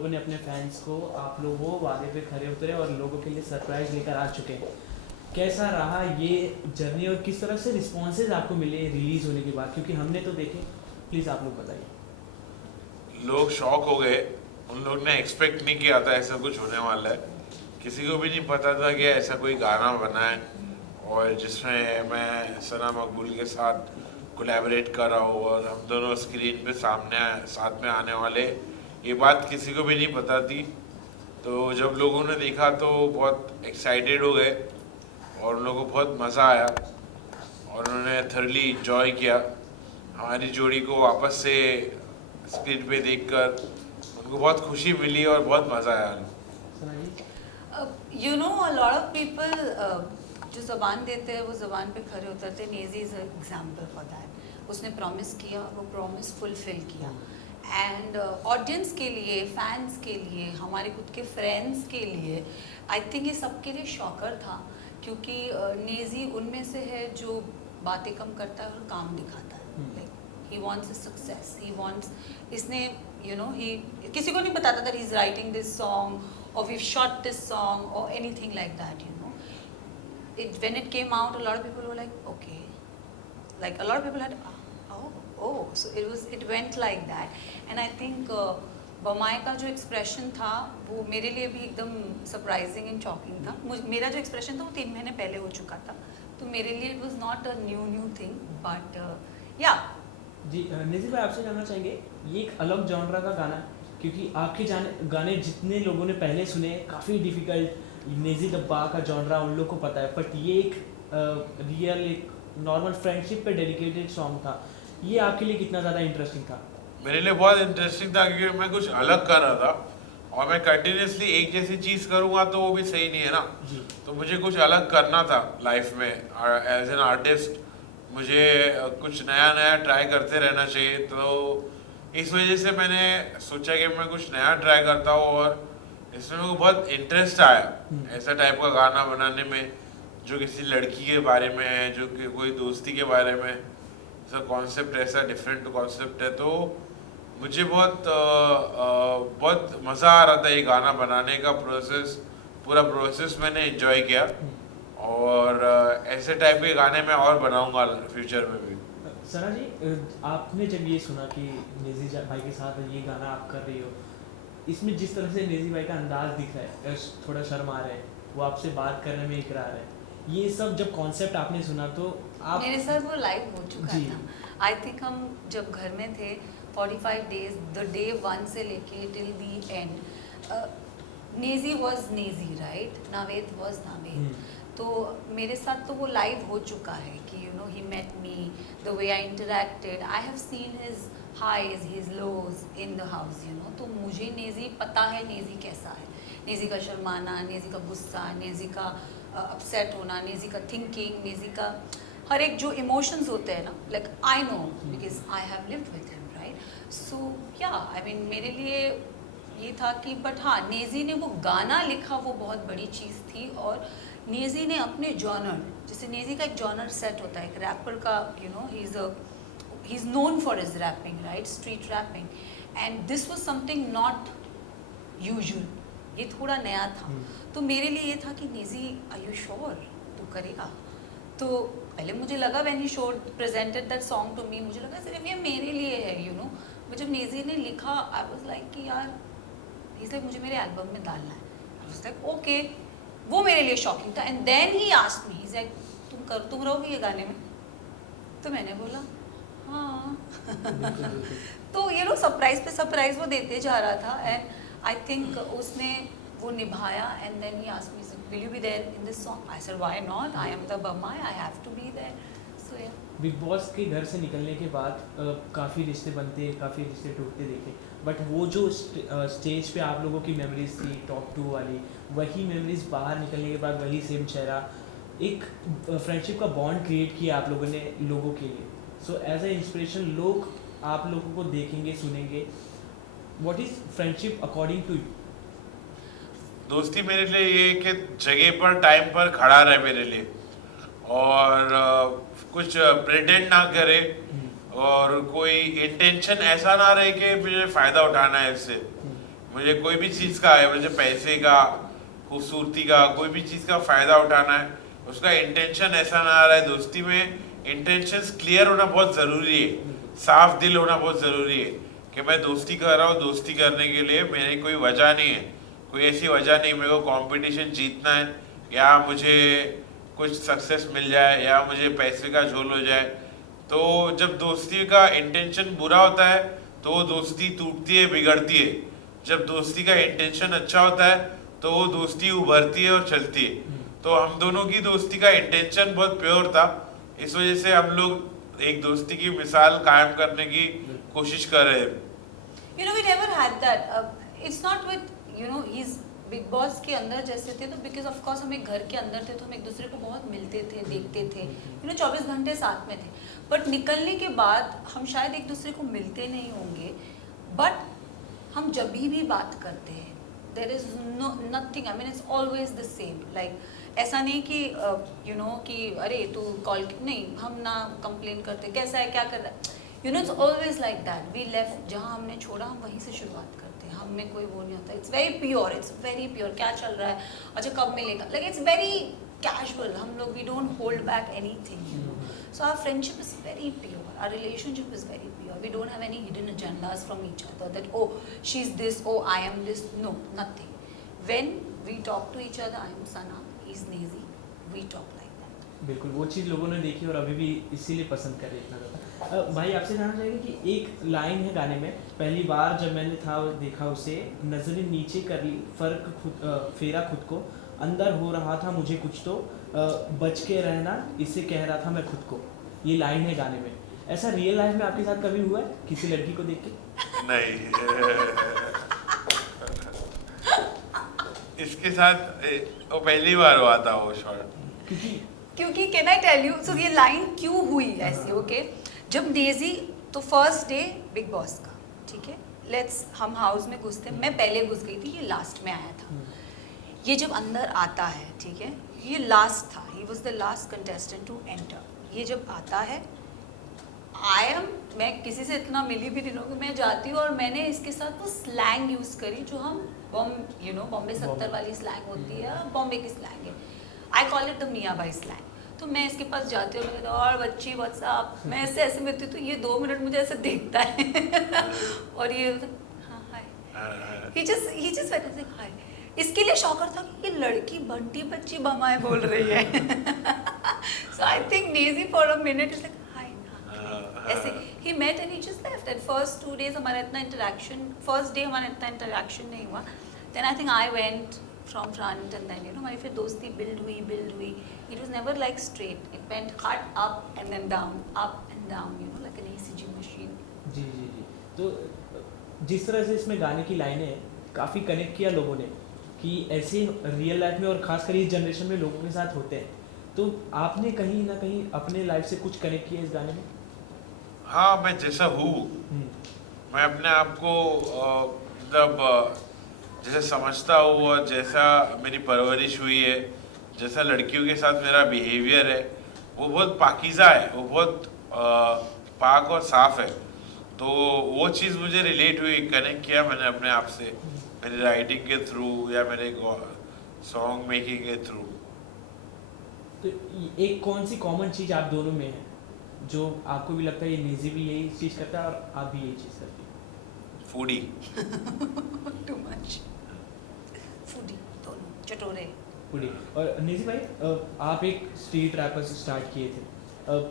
लोगों ने अपने फैंस को, आप लोग वो वादे पे खरे उतरे और लोगों के लिए सरप्राइज लेकर आ चुके हैं। कैसा रहा ये जर्नी और किस तरह से रिस्पॉन्सेज आपको मिले रिलीज़ होने के बाद, क्योंकि हमने तो देखे। प्लीज़ आप लोग बताइए। लोग शॉक हो गए। उन लोग ने एक्सपेक्ट नहीं किया था ऐसा कुछ होने वाला है। किसी को भी नहीं पता था कि ऐसा कोई गाना बना है और जिसमें मैं सना मकबूल के साथ कोलैबोरेट कर रहा हूँ और हम दोनों स्क्रीन पे साथ में आने वाले। ये बात किसी को भी नहीं पता थी। तो जब लोगों ने देखा तो बहुत एक्साइटेड हो गए और उन लोगों को बहुत मज़ा आया और उन्होंने थर्ली इंजॉय किया हमारी जोड़ी को वापस से स्क्रीन पे देखकर। उनको बहुत खुशी मिली और बहुत मज़ा आया। You know, a lot of people जो ज़बान देते हैं वो ज़बान पे खरे उतरते हैं। Naezy is example for that. उसने प्रॉमिस किया, वो प्रॉमिस फुलफिल किया। एंड ऑडियंस के लिए, फैंस के लिए, हमारे खुद के फ्रेंड्स के लिए, आई थिंक ये सबके लिए शॉकर था, क्योंकि नेजी उनमें से है जो बातें कम करता है और काम दिखाता है। Like he wants success, he wants, इसने ही किसी को नहीं बताता that he is writing this song or we've shot this song or anything like that, when it came out, a lot of people were like, okay, like a lot of people had, so it went like that. And I think बमाए का जो expression था वो मेरे लिए भी एकदम surprising and shocking था। मेरा जो एक्सप्रेशन था वो 3 महीने पहले हो चुका था, तो मेरे लिए it was not a new thing, but या। जी नेजी भाई, आपसे जानना चाहेंगे, ये एक अलग जॉनरा का गाना है, क्योंकि आपके गाने जितने लोगों ने पहले सुने काफ़ी डिफ़िकल्ट, नेजी डब्बा का जॉनरा उन लोग को पता है, बट ये एक रियल, एक नॉर्मल फ्रेंडशिप पे डेडिकेटेड सॉन्ग था। ये आपके लिए कितना ज़्यादा इंटरेस्टिंग था? मेरे लिए बहुत इंटरेस्टिंग था क्योंकि मैं कुछ अलग कर रहा था और मैं कंटिन्यूसली एक जैसी चीज़ करूँगा तो वो भी सही नहीं है ना। तो मुझे कुछ अलग करना था लाइफ में। एज एन आर्टिस्ट मुझे कुछ नया ट्राई करते रहना चाहिए। तो इस वजह से मैंने सोचा कि मैं कुछ नया ट्राई करता हूँ और इसमें मेरे को बहुत इंटरेस्ट आया ऐसा टाइप का गाना बनाने में जो किसी लड़की के बारे में है, जो कि कोई दोस्ती के बारे में। ऐसा कॉन्सेप्ट, ऐसा डिफरेंट कॉन्सेप्ट है, तो मुझे बहुत मज़ा आ रहा था ये गाना बनाने का। पूरा प्रोसेस मैंने एंजॉय किया और ऐसे टाइप के गाने मैं और बनाऊंगा फ्यूचर में भी। सना जी, आपने जब ये सुना कि नेजी भाई के साथ ये गाना आप कर रही हो, इसमें जिस तरह से नेजी भाई का अंदाज दिख रहा है, थोड़ा शर्मा रहे हैं, वो आपसे बात करने में इकरार है, ये सब जब कॉन्सेप्ट आपने सुना तो आप, मेरे साथ वो लाइव हो चुका था। आई थिंक हम जब घर में थे 45 डेज, द डे 1 से लेके till the and, Naezy was Naezy, right, Naved was Naved. तो मेरे साथ तो वो लाइव हो चुका है कि he met me, the way I interacted, I have seen his highs his lows in the house, तो मुझे नेजी पता है, नेजी कैसा है, नेजी का शर्माना, नेजी का गुस्सा, नेजी का अपसेट होना, नेजी का थिंकिंग, नेजी का हर एक जो इमोशंस होते हैं ना, like I know because I have lived with him, right. So yeah I mean मेरे लिए ये था कि, बट हाँ, नेजी ने वो गाना लिखा वो बहुत बड़ी चीज़ थी। और नेजी ने अपने जॉनर, जैसे नेजी का एक जॉनर सेट होता है एक रैपर का, he is known for his rapping, right, street rapping, and this was something not usual, ये थोड़ा नया था। तो मेरे लिए ये था कि नेजी, आर यू श्योर तू करेगा? तो पहले मुझे लगा when he showed presented that song to me, मुझे लगा सिर्फ ये मेरे लिए है, बट जब नेजी ने लिखा, आई वाज लाइक कि यार, इसलिए मुझे मेरे एल्बम में डालना है। आई वाज लाइक ओके, वो मेरे लिए शॉकिंग था। And then he asked me, he is like तुम रहोगे ये गाने में? तो मैंने बोला हाँ। तो सरप्राइज पे सरप्राइज वो देते जा रहा था, एंड आई थिंक उसने वो निभाया। And then he asked me, will you be there in this song? I said why not, I am the Bamai, I have to be there. So yeah. Big boss के घर से निकलने के बाद काफ़ी रिश्ते बनते, काफ़ी रिश्ते टूटते देखे, बट वो जो स्टेज पे आप लोगों की मेमोरीज थी टॉप 2 वाली, वही मेमोरीज बाहर निकलने के बाद वही सेम चेहरा, एक फ्रेंडशिप का बॉन्ड क्रिएट किया आप लोगों ने लोगों के लिए। सो एज ए इंस्पिरेशन लोग आप लोगों को देखेंगे, सुनेंगे। What is friendship according to you? दोस्ती मेरे लिए ये कि जगह पर टाइम पर खड़ा रहे मेरे लिए और कुछ प्रिटेंड ना करे और कोई इंटेंशन ऐसा ना रहे कि मुझे फ़ायदा उठाना है इससे। मुझे कोई भी चीज़ का है, मुझे पैसे का, खूबसूरती का, कोई भी चीज़ का फ़ायदा उठाना है, उसका इंटेंशन ऐसा ना आ रहा है। दोस्ती में इंटेंशंस क्लियर होना बहुत ज़रूरी है, साफ दिल होना बहुत ज़रूरी है कि मैं दोस्ती कर रहा हूँ, दोस्ती करने के लिए मेरी कोई वजह नहीं है, कोई ऐसी वजह नहीं मेरे को कंपटीशन जीतना है या मुझे कुछ सक्सेस मिल जाए या मुझे पैसे का झोल हो जाए। तो जब दोस्ती का इंटेंशन बुरा होता है तो वो दोस्ती टूटती है, बिगड़ती है। जब दोस्ती का इंटेंशन अच्छा होता है तो वो दोस्ती उभरती है और चलती है। तो हम दोनों की दोस्ती का इंटेंशन बहुत प्योर था, इस वजह से हम लोग एक दोस्ती की मिसाल कायम करने की कोशिश कर रहे हैं। You know, we never had that. It's not with, you know, he's big boss के अंदर जैसे थे, तो बिकॉज ऑफ कोर्स हम एक घर के अंदर थे तो हम एक दूसरे को बहुत मिलते थे, देखते थे, यू नो 24 घंटे साथ में थे। बट निकलने के बाद हम शायद एक दूसरे को मिलते नहीं होंगे, बट हम जब भी बात करते हैं there is no nothing, I mean it's always the same. Like ऐसा नहीं कि यू नो कि अरे तू कॉल, नहीं, हम ना कंप्लेन करते कैसा है क्या कर रहा है, you know it's always like that. We left, जहाँ हमने छोड़ा हम वहीं से शुरुआत करते हैं, हम में कोई वो नहीं होता। It's very pure, it's very pure. क्या चल रहा है, अच्छा कब मिलेगा, लाइक इट्स वेरी कैजुअल। हम लोग we don't hold back anything, you know. So our friendship is very pure. Our relationship is very pure. We don't have any hidden agendas from each other that, oh, she's this, oh, I am this. No, nothing. When we talk to each other, I am Sana, he's Nezi. We talk like that. बिल्कुल वो चीज़ लोगों ने देखी और अभी भी इसीलिए पसंद कर रहे इतना ज़्यादा। भाई आपसे जानना चाहेंगे कि एक लाइन है गाने में, पहली बार जब मैंने था देखा उसे, नजरें नीचे कर ली, फर्क खुद फेरा खुद को, अंदर हो रहा था मुझे कुछ तो, बच के रहना इसे कह रहा था मैं खुद को। ये लाइन है गाने में। ऐसा रियल लाइफ में आपके साथ कभी हुआ है किसी लड़की को देख के? नहीं। इसके साथ वो पहली बार हुआ था वो शॉट। क्योंकि कैन आई टेल यू, सो ये लाइन क्यों हुई ऐसी, ओके? जब नेजी, तो फर्स्ट डे बिग बॉस का, ठीक है, लेट्स हम हाउस में घुसते, मैं पहले घुस गई थी, ये लास्ट में आया था। ये जब अंदर आता है, ठीक है, ये लास्ट था, he was the last contestant to enter. ये जब आता है, मैं किसी से इतना मिली भी नहीं हूँ, मैं जाती हूँ और मैंने इसके साथ वो स्लैंग यूज़ करी जो हम बॉम्बे 70 वाली स्लैंग होती है, बॉम्बे की स्लैंग है। आई कॉल इट द मियाँ भाई स्लैंग। तो मैं इसके पास जाती हूँ, मैं कहती हूँ और बच्ची व्हाट्सअप, मैं ऐसे मिलती हूँ तो ये 2 मिनट मुझे ऐसे देखता है और ये हाँ हाय, ही जस्ट वैसे हाय। इसके लिए शॉकर था कि ये लड़की बंटी बच्ची बमाए बोल रही है। सो आई थिंक नेजी for a minute is like hi, ऐसे ही met and he just left. And first 2 days हमारा इतना इंटरेक्शन, फर्स्ट डे हमारा इतना इंटरेक्शन नहीं हुआ। Then I think I went from front and then you know हमारी फिर दोस्ती बिल्ड हुई। It was never like straight, it went hard up and then down, up and down, you know like an ECG machine. जी जी जी। तो जिस तरह से इसमें गाने की लाइनें काफ़ी कनेक्ट किया लोगों ने कि ऐसे रियल लाइफ में और खासकर इस जनरेशन में लोगों के साथ होते हैं, तो आपने कहीं ना कहीं अपने लाइफ से कुछ कनेक्ट किया इस गाने में? हाँ, मैं जैसा हूँ, मैं अपने आप को मतलब जैसे समझता हूँ और जैसा मेरी परवरिश हुई है, जैसा लड़कियों के साथ मेरा बिहेवियर है, वो बहुत पाकीज़ा है, वो बहुत पाक और साफ है। तो वो चीज़ मुझे रिलेट हुई, कनेक्ट किया मैंने अपने आप से, मेरी राइटिंग के थ्रू या मेरे सॉन्ग मेकिंग के थ्रू। तो एक कौन सी कॉमन चीज़ आप दोनों में है जो आपको भी लगता है ये नेजी भी यही चीज़ करता है और आप भी यही चीज़ करते हैं? फूडी। टू मच फूडी, दोनों चटोरे। फूडी। और नेजी भाई, आप एक स्ट्रीट रैपर से स्टार्ट किए थे,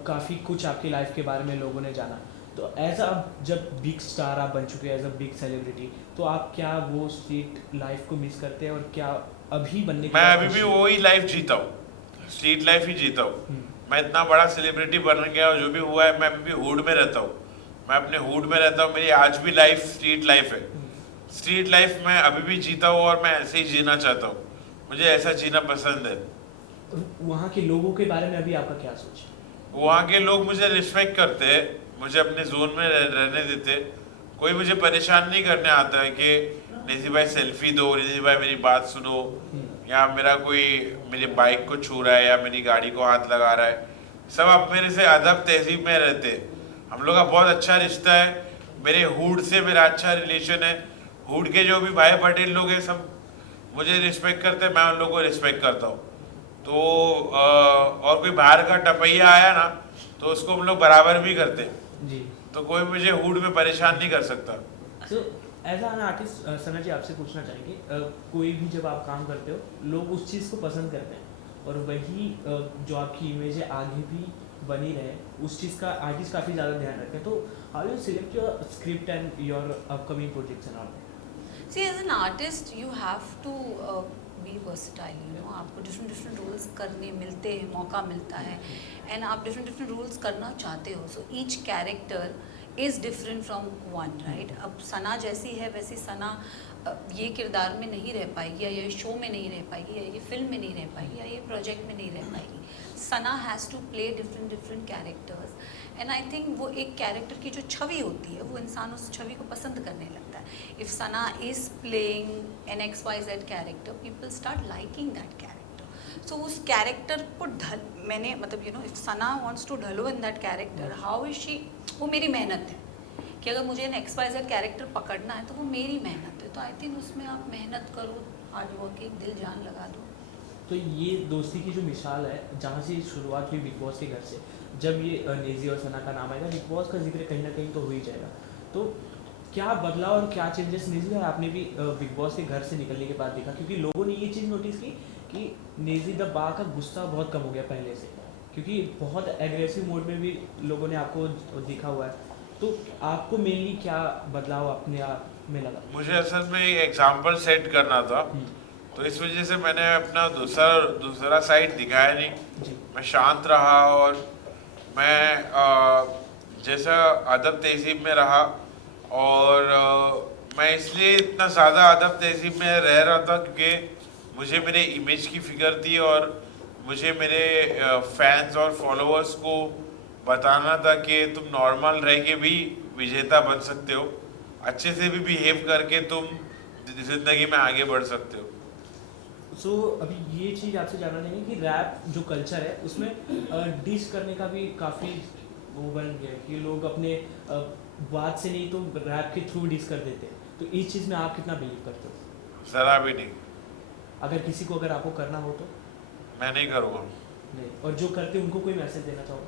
काफ़ी कुछ आपकी लाइफ के बारे में लोगों ने जाना, तो एज अ जब बिग स्टार आप बन चुके हैं, एज अ बिग सेलिब्रिटी, तो आप क्या वो स्ट्रीट लाइफ को मिस करते हैं और क्या अभी बनने के मैं बाद अभी भी वही लाइफ जीता हूँ, स्ट्रीट लाइफ ही जीता हूँ। मैं इतना बड़ा सेलिब्रिटी बन गया और जो भी हुआ है, मैं अभी भी हुड में रहता हूँ, मैं अपने हुड में रहता हूँ। मेरी आज भी लाइफ स्ट्रीट लाइफ है, स्ट्रीट लाइफ मैं अभी भी जीता हूँ और मैं ऐसे ही जीना चाहता हूँ, मुझे ऐसा जीना पसंद है। वहाँ के लोगों के बारे में अभी आपका क्या सोच है? वहाँ के लोग मुझे रिस्पेक्ट करते हैं, मुझे अपने जोन में रहने देते, कोई मुझे परेशान नहीं करने आता है कि नेजी भाई सेल्फी दो, नेजी भाई मेरी बात सुनो, या मेरा कोई मेरी बाइक को छू रहा है या मेरी गाड़ी को हाथ लगा रहा है। सब आप मेरे से अदब तहजीब में रहते हैं, हम लोग का बहुत अच्छा रिश्ता है, मेरे हुड से मेरा अच्छा रिलेशन है। हुड के जो भी भाई पटेल लोग हैं सब मुझे रिस्पेक्ट करते हैं, मैं उन लोगों को रिस्पेक्ट करता हूँ। तो और कोई बाहर का टपैया आया ना तो उसको हम लोग बराबर भी करते हैं। जी। तो कोई मुझे हुड में परेशान नहीं कर सकता। सो एज एन आर्टिस्ट सना जी आपसे पूछना चाहेंगे, कोई भी जब आप काम करते हो लोग उस चीज़ को पसंद करते हैं और वही जो आपकी इमेज है आगे भी बनी रहे, उस चीज़ का आर्टिस्ट काफ़ी ज़्यादा ध्यान रखते हैं। तो how you select your script and your upcoming projects and all? See, as an artist, you have to be versatile. You know, आपको different roles करने मिलते हैं, मौका मिलता है, and आप different roles करना चाहते हो. So each character is different from one, right? अब सना जैसी है वैसी सना ये किरदार में नहीं रह पाएगी, या ये शो में नहीं रह पाएगी, या ये फिल्म में नहीं रह पाएगी, या ये प्रोजेक्ट में नहीं रह पाएगी. Sana has to play different characters, and I think वो एक कैरेक्टर की जो छवि होती है वो इंसान उस छवि को पसंद करने लगता है. If Sana is playing an XYZ character, people start liking that character. So उस कैरेक्टर को मैंने मतलब you know if Sana wants to ढलो in that character, how is she, वो मेरी मेहनत है कि अगर मुझे एन XYZ कैरेक्टर पकड़ना है तो वो मेरी मेहनत है. तो आई थिंक उसमें आप मेहनत करो, हार्ड वर्किंग, दिल जान लगा दो. तो ये दोस्ती की जो मिसाल है जहाँ से शुरुआत हुई बिग बॉस के घर से, जब ये नेजी और सना का नाम आएगा बिग बॉस का जिक्र कहीं ना कहीं तो हो ही जाएगा. तो क्या बदलाव और क्या चेंजेस नेजी है आपने भी बिग बॉस के घर से निकलने के बाद देखा? क्योंकि लोगों ने ये चीज़ नोटिस की कि नेजी द बा का गुस्सा बहुत कम हो गया पहले से, क्योंकि बहुत एग्रेसिव मोड में भी लोगों ने आपको देखा हुआ है. तो आपको मेनली क्या बदलाव अपने आप में लगा? मुझे असल में एक एग्जाम्पल सेट करना था, तो इस वजह से मैंने अपना दूसरा साइड दिखाया नहीं. जी. मैं शांत रहा और मैं जैसा अदब तहजीब में रहा, और मैं इसलिए इतना ज़्यादा अदब तहजीब में रह रहा था क्योंकि मुझे मेरे इमेज की फिक्र थी और मुझे मेरे फैंस और फॉलोअर्स को बताना था कि तुम नॉर्मल रह के भी विजेता बन सकते हो, अच्छे से भी बिहेव करके तुम ज़िंदगी में आगे बढ़ सकते हो. सो अभी ये चीज़ आपसे जानना चाहेंगे कि रैप जो कल्चर है उसमें डिस करने का भी काफ़ी वो बन गया है कि लोग अपने बात से नहीं तो रैप के थ्रू डिस कर देते हैं. तो इस चीज़ में आप कितना बिलीव करते हो? ज़रा भी नहीं. अगर किसी को अगर आपको करना हो तो? मैं नहीं करूँगा. नहीं. और जो करते हैं उनको कोई मैसेज देना चाहो?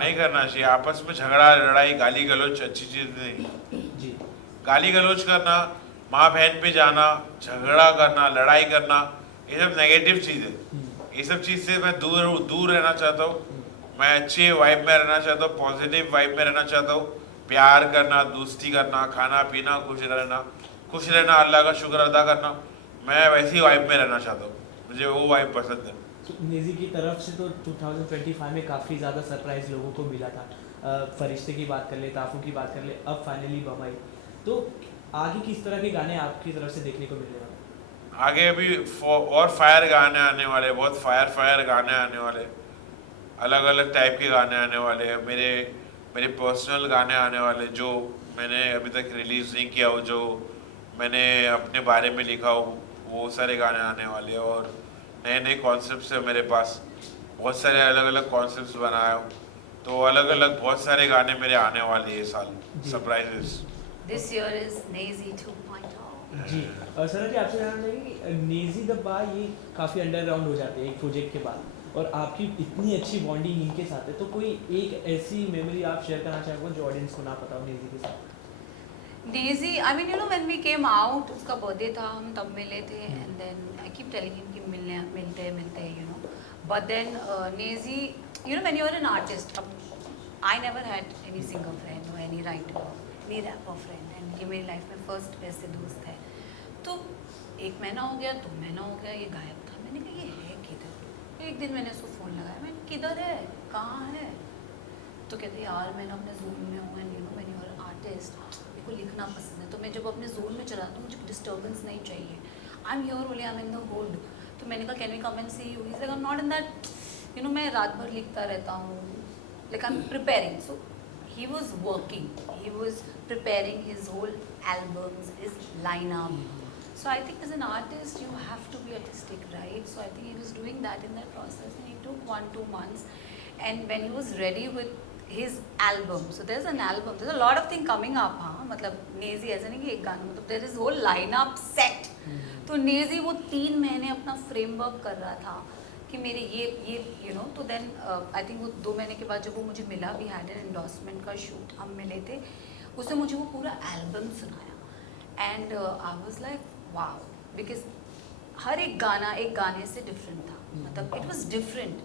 नहीं करना चाहिए. आपस में झगड़ा लड़ाई गाली गलौज अच्छी चीज़ नहीं. जी. गाली गलौज करना, माँ बहन पे जाना, झगड़ा करना, लड़ाई करना, ये सब नेगेटिव चीज़ है. ये सब चीज़ से मैं दूर रहना चाहता हूँ. मैं अच्छे वाइब में रहना चाहता हूँ, पॉजिटिव वाइब में रहना चाहता हूँ. प्यार करना, दोस्ती करना, खाना पीना, खुश रहना, अल्लाह का शुक्र अदा करना, मैं वैसी वाइब में रहना चाहता हूँ. मुझे वो वाइब पसंद है. नेजी की तरफ से तो 2025 में काफ़ी ज़्यादा सरप्राइज लोगों को मिला था. फरिश्ते की बात कर ले, ताफू की बात कर ले, अब फाइनली बम्बई. तो आगे किस तरह के गाने आपकी तरफ से देखने को मिलने वाले? आगे अभी और फायर गाने आने वाले, बहुत फायर गाने आने वाले, अलग अलग टाइप के गाने आने वाले हैं. मेरे पर्सनल गाने आने वाले जो मैंने अभी तक रिलीज़ नहीं किया हो, जो मैंने अपने बारे में लिखा हो, वो सारे गाने आने वाले हैं. और नए कॉन्सेप्ट्स है मेरे पास, बहुत सारे अलग अलग कॉन्सेप्ट्स बनाए हो, तो अलग अलग बहुत सारे गाने मेरे आने वाले ये साल, surprises. This year is Naezy 2.0. जी. सर जी आपसे जानना चाहिए कि नेजी द बा ये काफ़ी अंडरग्राउंड हो जाते हैं एक प्रोजेक्ट के बाद, और आपकी इतनी अच्छी बॉन्डिंग इनके साथ है, तो कोई एक ऐसी मेमोरी आप शेयर करना चाहोगे जो ऑडियंस को ना पता हो नेजी के साथ? Naezy, I mean you know when we came out, उसका बर्थडे था, हम तब मिले थे, and then I keep telling him कि मिलते हैं you know. But then Naezy, you know when you are an artist, I never had any singer friend और any writer, any rapper friend, and ये मेरी लाइफ में फर्स्ट ऐसे दोस्त है. तो 1 महीना हो गया, 2 महीना हो गया, ये गायब था. मैंने कहा ये है किधर? एक दिन मैंने उसको फ़ोन लगाया, मैं किधर है, कहाँ है? तो कहते यार मैं ना अपने जोन में हूँ, and you know when you are artist, मेरे को लिखना पसंद है, तो मैं जब अपने जोन में चलाती हूँ मुझे डिस्टर्बेंस नहीं चाहिए. I am here only, I am in the hood. तो मैंने कहा can we come and see you? He is like I am not in that, you know मैं रात भर लिखता रहता हूँ, like I am preparing. So he was working, he was preparing his whole albums, his lineup. So I think as an artist you have to be artistic, right? So I think he was doing that in that process, and he took 1-2 months, and when he was ready with his album, so there's an album, there's a lot of thing coming up, हाँ, मतलब नेजी ऐसा नहीं कि एक गाना, मतलब there is whole lineup set. तो नेजी वो 3 महीने अपना फ्रेमवर्क कर रहा था कि मेरे ये यू नो, तो देन आई थिंक वो 2 महीने के बाद जब वो मुझे मिला, वी हैड एन एंडोर्समेंट का शूट, हम मिले थे, उसने मुझे वो पूरा एल्बम सुनाया and I was like wow, because हर एक गाना एक गाने से डिफरेंट था, मतलब इट वाज डिफरेंट,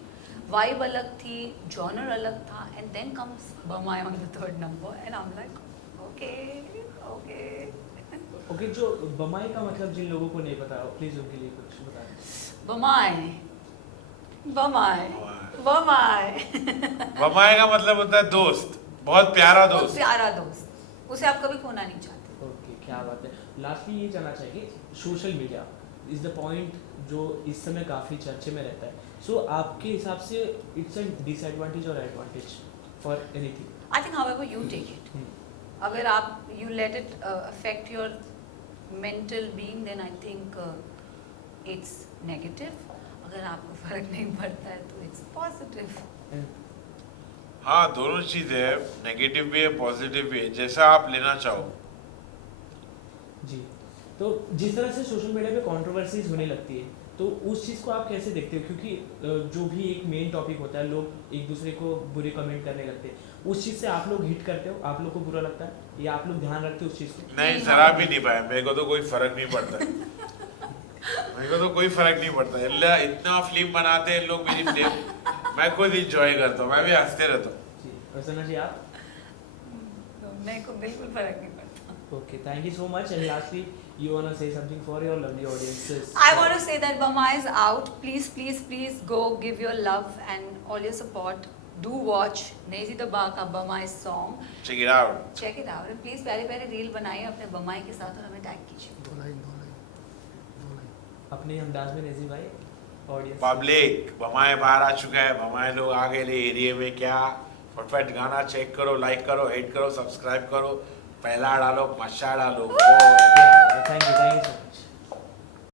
वाइब अलग थी, जॉनर अलग था, एंड देन कम्स बमाई on the 3rd number and I am like okay okay. Okay, जो बमाई का मतलब जिन लोगों को नहीं पता, प्लीज उनके लिए कुछ बता दें। बमाई बमाई बमाई बमाए का मतलब होता है दोस्त, बहुत प्यारा बहुत दोस्त। प्यारा दोस्त, उसे आप कभी खोना नहीं चाहते। ओके, क्या बात है। लास्टली ये जानना चाहिए, social media is the point जो इस समय काफ़ी चर्चे में रहता है, सो आपके हिसाब से इट्स अ डिसएडवांटेज और advantage for anything? I think however you take it, अगर आप you let it affect your mental being, then I think it's negative. अगर आपको फर्क नहीं पड़ता है तो इट्स पॉजिटिव। हाँ, दोनों चीज़ है, नेगेटिव भी है पॉजिटिव भी है, जैसा आप लेना चाहो। जी, तो जिस तरह से सोशल मीडिया पे कंट्रोवर्सीज होने लगती है, तो उस चीज़ को आप कैसे देखते हो? क्योंकि जो भी एक मेन टॉपिक होता है, लोग एक दूसरे को बुरे कमेंट करने लगते हैं, उस चीज़ से आप लोग हिट करते हो? आप लोग को बुरा लगता है या आप लोग ध्यान रखते हो उस चीज़ को? नहीं, जरा भी नहीं पाया, मेरे को तो कोई फर्क नहीं पड़ता है। मेरे को तो कोई फर्क नहीं पड़ता है, अल्लाह इतना फिल्म बनाते हैं लोग मेरी फिल्म, मैं खुद इंजॉय करता हूँ, मैं भी हंसते रहता हूँ। जी, प्रसन्ना जी आप? मेरे को बिल्कुल फर्क नहीं पड़ता। Okay, thank you so much. And lastly, you wanna say something for your lovely audiences? I want to say that Bama is out. Please, please, please go give your love and all your support. Do watch Nezi the Baka Bamai song. Check it out. Check it out. And please प्यारे प्यारे reel बनाइए अपने बमाई के साथ और हमें tag कीजिए। अपने अंदाज में नेजी भाई ऑडियंस पब्लिक, बमाए बाहर आ चुका है, बमाए लोग आ गए ले एरिया में, क्या फटफट गाना चेक करो, लाइक करो, हिट करो, सब्सक्राइब करो, पहला डालो, मच्छा डालो। Thank you so much.